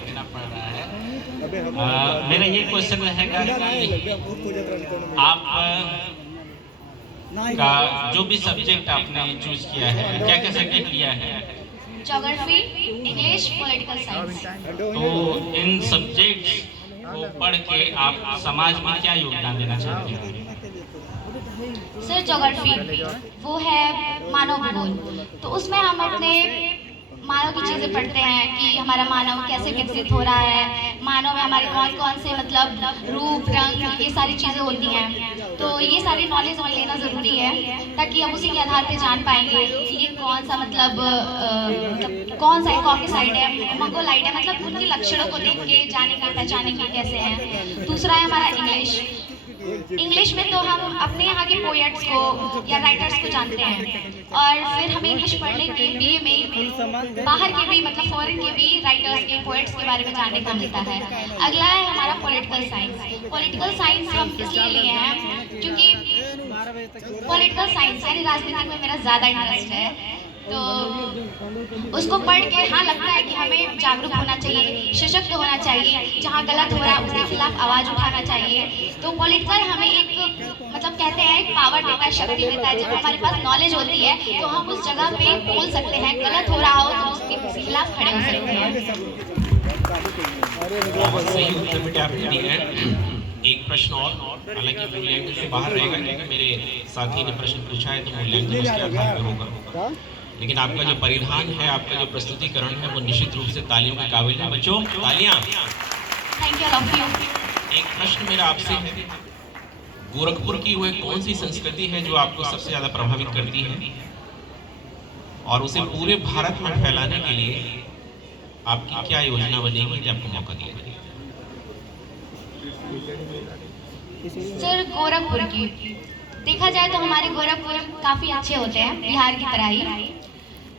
देना पड़ रहा है। मेरा ये क्वेश्चन रहेगा कि आप का जो भी सब्जेक्ट आपने चूज किया है, क्या क्या सब्जेक्ट लिया है? Geography, English, political science. तो इन सब्जेक्ट्स को पढ़ के आप समाज में क्या योगदान देना चाहते हैं? सर ज्योग्राफी वो है मानव भूगोल, तो उसमें हम अपने मानव की चीज़ें पढ़ते हैं कि हमारा मानव कैसे विकसित हो रहा है, मानव में हमारे कौन कौन से मतलब रूप रंग ये सारी चीज़ें होती हैं। तो ये सारी नॉलेज हमें लेना ज़रूरी है ताकि हम उसी के आधार पे जान पाएंगे कि ये कौन सा मतलब कौन सा कॉकेसाइड है, मंगोलाइड है, मतलब उनके लक्षणों को देख के जानेंगे पहचानेंगे कैसे हैं। दूसरा है हमारा इंग्लिश। इंग्लिश में तो हम अपने यहाँ के पोएट्स को या राइटर्स को जानते हैं, और फिर हमें इंग्लिश पढ़ने के बीए में बाहर के भी मतलब फॉरेन के भी राइटर्स के पोएट्स के बारे में जानने को मिलता है। अगला है हमारा पॉलिटिकल साइंस। पॉलिटिकल साइंस हम इसलिए लिए हैं क्योंकि पॉलिटिकल साइंस यानी राजनीति में मेरा ज़्यादा इंटरेस्ट है, तो उसको पढ़ के हाँ लगता है कि हमें जागरूक होना चाहिए, सशक्त होना चाहिए, जहाँ गलत हो रहा है उसके खिलाफ आवाज़ उठाना चाहिए। तो पॉलिटिकल हमें एक मतलब कहते हैं एक पावर देता है, शक्ति देता है। जब हमारे पास नॉलेज होती है तो हम उस जगह पे बोल सकते हैं, गलत हो रहा हो तो उसके खिलाफ खड़े हो सकते हैं। बहुत सही उत्तर बेटे आपने दिया है। एक प्रश्न और, हालांकि मूल्यांकन से बाहर रहेगा क्योंकि मेरे साथी ने प्रश्न पूछा है तो मूल्यांकन उसके आधार पर होगा, लेकिन आपका जो परिधान है, आपका जो प्रस्तुतिकरण है वो निश्चित रूप से तालियों के काबिल है। बच्चों तालियां। Thank you. एक प्रश्न मेरा आपसे है, गोरखपुर की वह कौन सी संस्कृति है जो आपको सबसे ज्यादा प्रभावित करती है और उसे पूरे भारत में फैलाने के लिए आपकी क्या योजना बनेगी यदि आपको मौका दिया जाए? सर गोरखपुर की देखा जाए तो हमारे गोरखपुर काफ़ी अच्छे होते हैं, बिहार की तरह ही।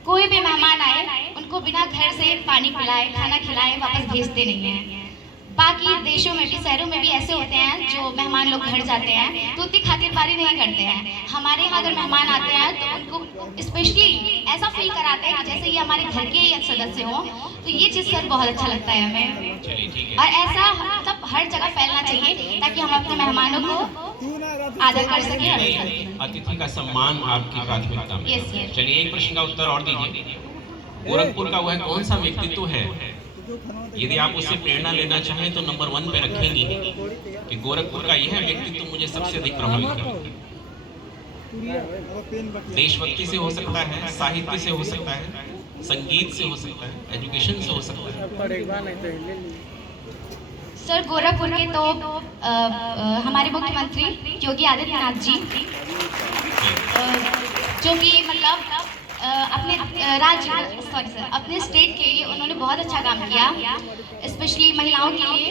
कोई भी मेहमान आए उनको बिना घर से पानी पिलाए खाना खिलाए वापस भेजते नहीं हैं। बाकी देशों में भी शहरों में भी ऐसे होते हैं जो मेहमान लोग घर जाते हैं तो उतनी खातिरदारी नहीं करते हैं। हमारे यहाँ अगर मेहमान आते हैं तो उनको स्पेशली ऐसा फील कराते हैं कि जैसे ये हमारे घर के ही सदस्य हों। तो ये चीज़ सर बहुत अच्छा लगता है हमें, और ऐसा मतलब हर जगह फैलना चाहिए ताकि हम अपने मेहमानों को आदर कर सकें। अतिथि का सम्मान आपकी प्राथमिकता में। Yes sir. चलिए एक प्रश्न का उत्तर और दीजिए। गोरखपुर का वह कौन सा व्यक्तित्व है, यदि आप उससे प्रेरणा लेना चाहें तो नंबर 1 पे रखेंगी कि गोरखपुर का यह व्यक्तित्व मुझे सबसे अधिक प्रभावित करता है? देशभक्ति से हो सकता है, साहित्य से हो सकता है, संगीत से हो सकता है, एजुकेशन से हो सकता है। सर गोरखपुर के तो हमारे मुख्यमंत्री योगी आदित्यनाथ जी, जो कि मतलब अपने राज्य अपने स्टेट के लिए उन्होंने बहुत अच्छा काम किया, स्पेशली महिलाओं के लिए।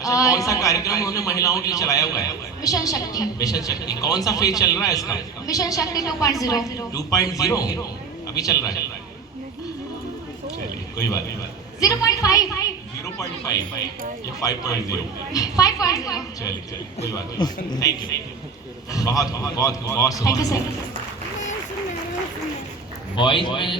अच्छा, कौन सा कार्यक्रम उन्होंने महिलाओं के लिए चलाया हुआ है? मिशन शक्ति। मिशन शक्ति कौन सा फेज चल रहा है इसका? मिशन शक्ति 2.0 अभी चल रहा है। चलिए कोई बात नहीं। 0.5 ये 5.0 चलिए कोई बात नहीं। Thank you. बहुत थैंक यू सर। बॉयज में